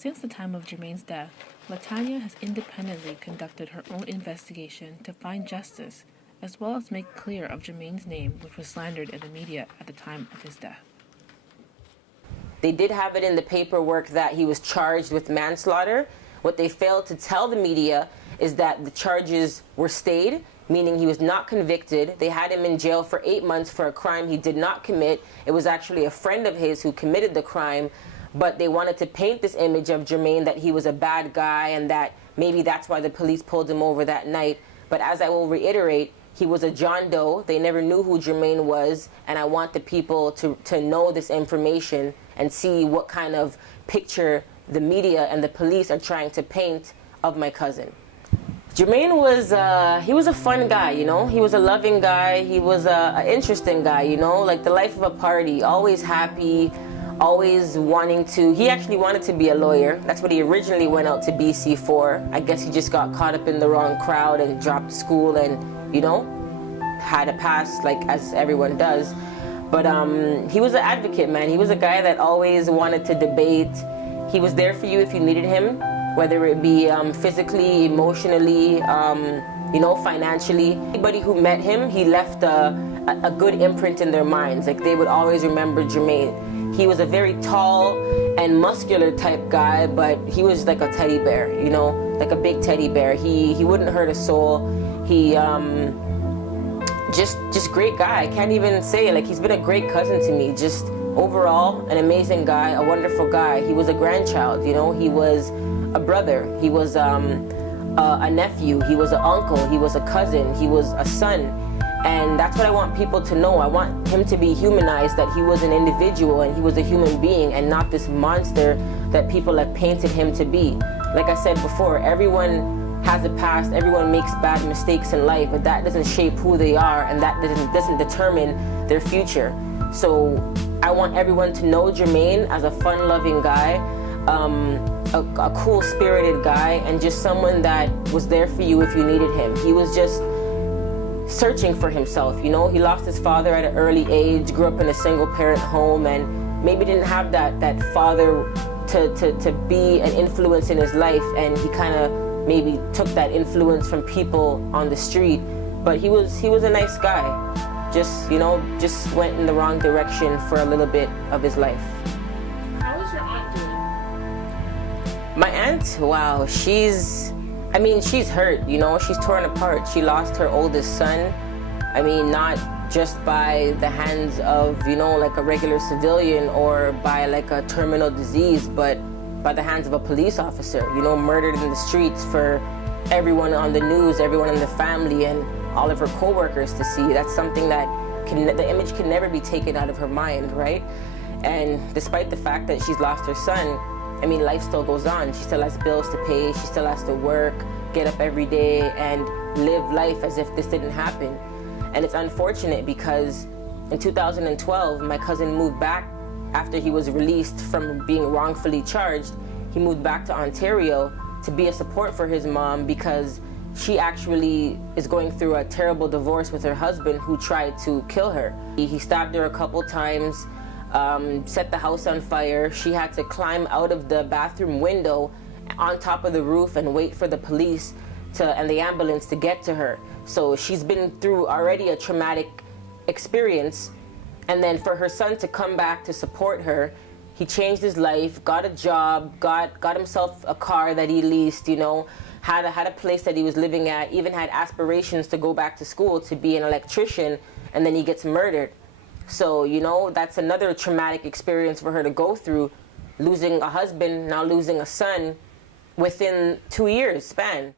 Since the time of Jermaine's death, Latanya has independently conducted her own investigation to find justice, as well as make clear of Jermaine's name, which was slandered in the media at the time of his death. They did have it in the paperwork that he was charged with manslaughter. What they failed to tell the media is that the charges were stayed, meaning he was not convicted. They had him in jail for 8 months for a crime he did not commit. It was actually a friend of his who committed the crime, but they wanted to paint this image of Jermaine that he was a bad guy and that maybe that's why the police pulled him over that night. But as I will reiterate, he was a John Doe. They never knew who Jermaine was, and I want the people to know this information and see what kind of picture the media and the police are trying to paint of my cousin. Jermaine was, he was a fun guy, you know? He was a loving guy. He was an interesting guy, you know? Like the life of a party, always happy, always wanting to, he actually wanted to be a lawyer. That's what he originally went out to BC for. I guess he just got caught up in the wrong crowd and dropped school and, you know, had a past like as everyone does. But he was an advocate, man. He was a guy that always wanted to debate. He was there for you if you needed him, whether it be physically, emotionally, you know, financially. Anybody who met him, he left a good imprint in their minds. Like they would always remember Jermaine. He was a very tall and muscular type guy, but he was like a teddy bear, you know, like a big teddy bear. He wouldn't hurt a soul. He just great guy. I can't even say, like, he's been a great cousin to me. Just overall an amazing guy, a wonderful guy. He was a grandchild, you know. He was a brother. He was a nephew. He was an uncle. He was a cousin. He was a son. And that's what I want people to know. I want him to be humanized, that he was an individual and he was a human being and not this monster that people have painted him to be. Like I said before, everyone has a past, everyone makes bad mistakes in life, but that doesn't shape who they are and that doesn't determine their future. So I want everyone to know Jermaine as a fun-loving guy, a cool-spirited guy, and just someone that was there for you if you needed him. He was just searching for himself, you know. He lost his father at an early age, grew up in a single-parent home, and maybe didn't have that father to be an influence in his life, and he kind of maybe took that influence from people on the street. But he was a nice guy. Just, you know, just went in the wrong direction for a little bit of his life. How is your aunt doing? My aunt, wow, she's hurt, you know, she's torn apart. She lost her oldest son. I mean, not just by the hands of, you know, like a regular civilian or by like a terminal disease, but by the hands of a police officer, you know, murdered in the streets for everyone on the news, everyone in the family, and all of her co-workers to see. That's something that the image can never be taken out of her mind, right? And despite the fact that she's lost her son, I mean, life still goes on. She still has bills to pay, she still has to work, get up every day, and live life as if this didn't happen. And it's unfortunate because in 2012, my cousin moved back after he was released from being wrongfully charged. He moved back to Ontario to be a support for his mom because she actually is going through a terrible divorce with her husband who tried to kill her. He stabbed her a couple times, set the house on fire. She had to climb out of the bathroom window on top of the roof and wait for the police and the ambulance to get to her. So she's been through already a traumatic experience. And then for her son to come back to support her, he changed his life, got a job, got himself a car that he leased, you know, had a place that he was living at, even had aspirations to go back to school to be an electrician, and then he gets murdered. So, you know, that's another traumatic experience for her to go through, losing a husband, now losing a son within 2 years span.